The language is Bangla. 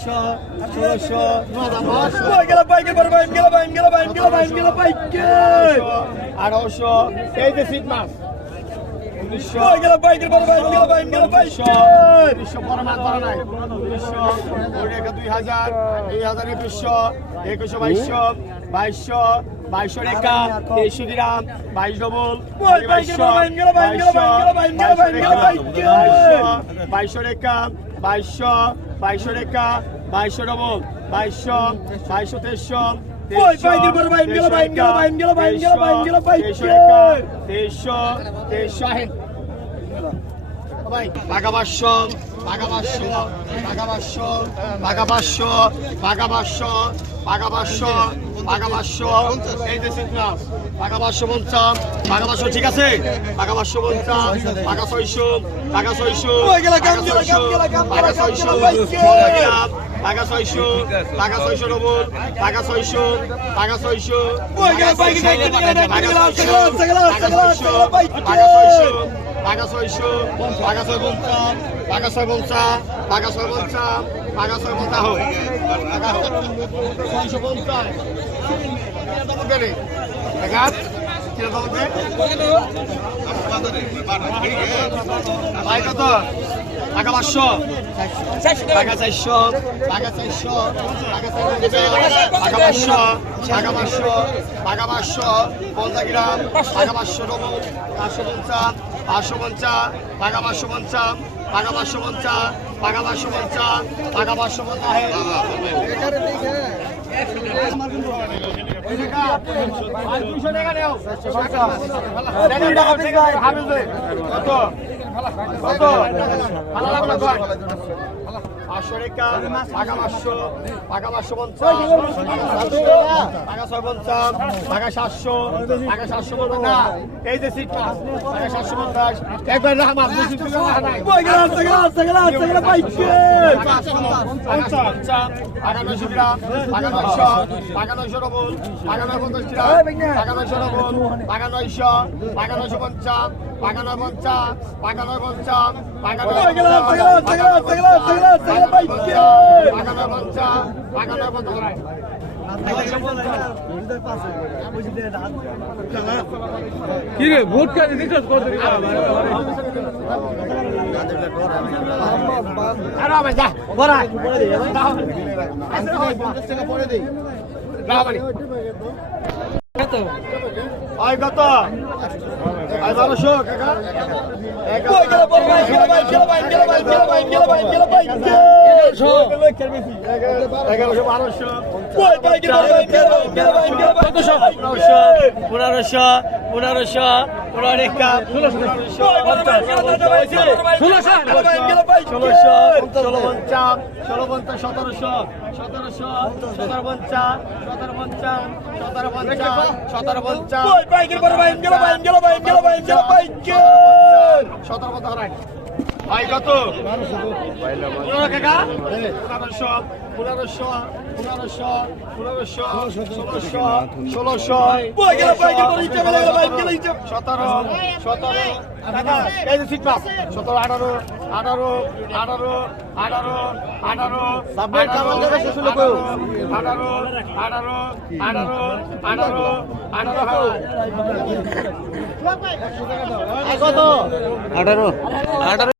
ষোলোশো ষোলোশো গেল বাইকে বাইক গেল বাইক গেল বাইক গেল বাইক গেল বাইকে আঠারোশো এই যে মাছ উনিশশো গেল বাইকে বড় বাইক গেল বাইক গেল বাইকে উনিশশো বড় মাছ ধরা নাই একে দুই হাজার দুই হাজার একুশশো একুশশো বাইশশো বাইশশো বাইশশো রেখা তেইশশো গ্রাম বাইশ ডবল বাইকের বাইশশো রেখা বাইশশো বাইশশো রেখা বাইশশো ডবল বাইশশো বাইশশো তেইশশো ওই বাইকের বড় বাইক গেল বাঘা পাঁচশো বাঘা পাঁচশো এই দেশের ক্লাস বাঘা পাঁচশো পঞ্চাশ বাঘা পাঁচশো ঠিক আছে বাঘা পাঁচশো পঞ্চাশ বাঘা ছয়শো বাঘা ছয়শো গেলা ছয়শো বাইকে ছয়শো বাঘা ছয়শো ডবল বাঘা ছয়শো বাঘা ছয়শো সেগলা বাইকে বাঘা ছয়শো বাঘা ছয়শো পাগা ছয় পঞ্চাশ পাগা ছয় পঞ্চাশ পাগা ছয় পঞ্চাশ পাগা ছয় পঞ্চাশ হোক ছয়শো পঞ্চাশ। ভাই কত টাকা পাঁচশো টাকা চারশো টাকা চারশো টাকা পাঁচশো টাকা পাঁচশো টাকা পাঁচশো পঞ্চাশ গ্রাম টাকা পাঁচশো ডবল পাঁচশো পঞ্চাশ পাঁচশো পঞ্চাশ টাকা পাঁচশো পঞ্চাশ টাকা পাঁচশো পঞ্চাশ টাকা পাঁচশো পঞ্চাশ টাকা পাঁচশো পঞ্চাশ কত ভালো লাগল কয় পাঁচশো রেখা টাকা পাঁচশো টাকা পাঁচশো পঞ্চাশ টাকা ছয় পঞ্চাশ টাকা সাতশো টাকা সাতশো পঞ্চাশ না এই যে সিট মাছ টাকা সাতশো পঞ্চাশ একবার না মাছ দুই সিট ওই গেলা সেগলা সেগলা সেগলা বাইকে টাকা নয়শো গ্রাম টাকা নয়শো টাকা নয়শো ডবল টাকা নয় পঞ্চাশ গ্রাম টাকা নয়শো ডবল টাকা নয়শো টাকা নয়শো পঞ্চাশ টাকা নয় পঞ্চাশ টাকা নয় পঞ্চাশ কি রে ভোট কাজে দিছস কত আরে ভাই যা বড়া ওই কত পনেরোশো পনেরোশো পনেরো ষোলোশো ষোলো পঞ্চাশ ষোলো পঞ্চাশ সতেরোশো সতেরোশো সতেরো পঞ্চাশ সতেরো পঞ্চাশ সতেরো পঞ্চাশ সতেরো পঞ্চাশ সতেরো পঞ্চাশ সতেরো পঞ্চাশ ভাই কত পনেরো কাকা পনেরোশো পনেরোশো পনেরোশো পনেরোশো ষোলোশো ষোলোশো ওই গেলা বাইকের বড় ইচ্ছা গেলা বাইক গেলা ইচ্ছা সতেরো সতেরো এই যে সিট পাস সতেরো আঠারো আঠারো আঠারো আঠারো আঠারো সাবমিট কামাল দেবে শেষ হলো কেউ? আঠারো আঠারো আঠারো আঠারো আঠারো আঠারো আঠারো আঠারো